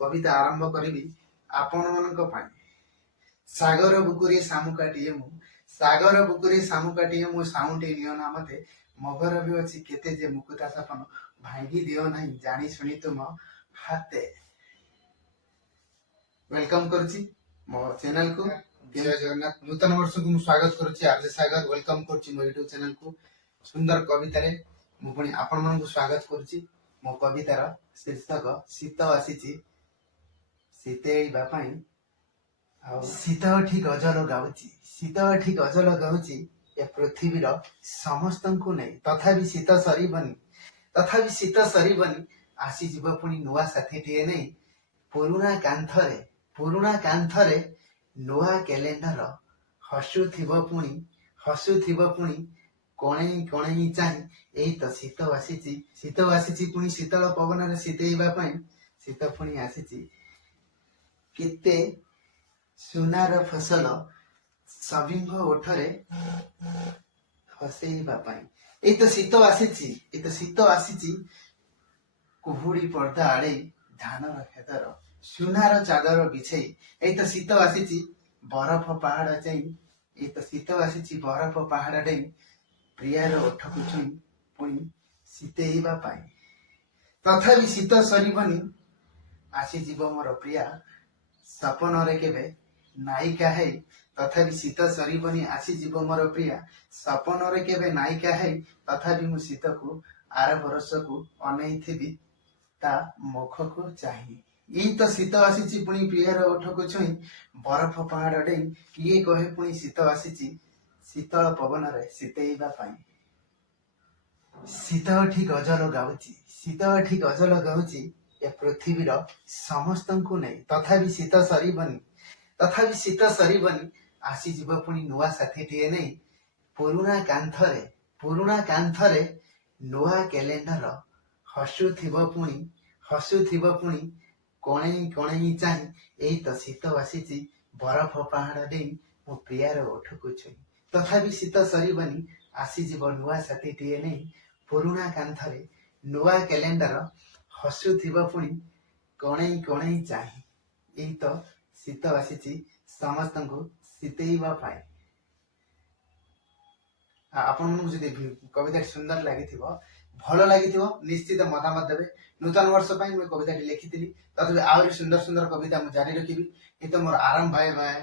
कविता आरंभ करी आपण मान सागर बुकुरी सामुकाटीए मु सागर बुकुरी सामुकाटीए मु साउंटे नियो ना मते मगर भी अछि केते जे मुकुता सपन भांगी दियो नहीं जानी सुनी तुम हाते वेलकम करछि मो चैनल को जय जगन्नाथ नूतन वर्ष को स्वागत करछि आरजे सागर वेलकम करछि मो यूट्यूब चैनल को सुंदर कविता रे मु पुनी आपण मन को स्वागत करछि मो कवितार शीर्षक शीत आसीछि शीतेइबा पई शीत एठी गजल गाउछि शीत एठी गजल गाउछि ए पृथ्वीर समस्तंकु नै तथापि शीत सरीबनी आसी जीव पुनी नुआ साथीटिए नै पुरुणा कांथरे नुआ कैलेंडर हसुथिब पुनी कणई कणई चाहि एई तो शीत आसीछि पुनी शीतल पवन रे शीतेइबा पई शीत पुनी आसीछि केते सुनार फसल सभिंग ओठरे हसेइबा पई एई तो शीत आसीछि कुहुड़ी पर्दा आड़े धानर खेतर सुनार चादर बिछेई एई तो शीत आसीछि बरफ पहाड़ चाई एई तो शीत आसीछि बरफ पहाड़ डेई प्रियार ओठकु छुई पुणी शीतेइबा पई तथापि शीत सरीबनी आसी जीव मोर प्रिया सपन रे केबे नायिका है तथापि शीत सरीबनी आसी जीव मोर प्रिया सपन रे केबे नायिका है तथापि मु शीत को आर बरस को अनै थिबी ता मुख को चाहि ई तो शीत आसीछि पुणी प्रियार ओठकु छुई बरफ पहाड़ डेई किए कहे पुणी शीत आसीछि शीतल पवन रे शीतेइबा पई शीत एठी गजल गाउछि ए पृथ्वीर समस्तंकु नै तथापि शीत सरीबनी आसी जीव पुणी नुआ साथीटिए नै पुरुणा कांथरे नुआ कैलेंडर हसुथिब पुणी कणई कणई चाहि एई तो शीत आसीछि बरफ पहाड़ डेई मो प्रियार ओठकु छुई तथापि शीत सरीबनी आसी जीव नुआ साथीटिए नै पुरुणा कांथरे नुआ कैलेंडर हसुथिब पुणी कणई कणई चाहि एई तो शीत आसीछि समस्तंकु शीतेइबा पई आपण मन जदि कविता सुंदर लागिथिबो भलो लागिथिबो निश्चित मतामत देबे नूतन वर्ष पई मैं कविता लिखिथिली तथापि आउरी सुंदर सुंदर कविता मु जारी रखिबी ए तो मोर आरंभ बाय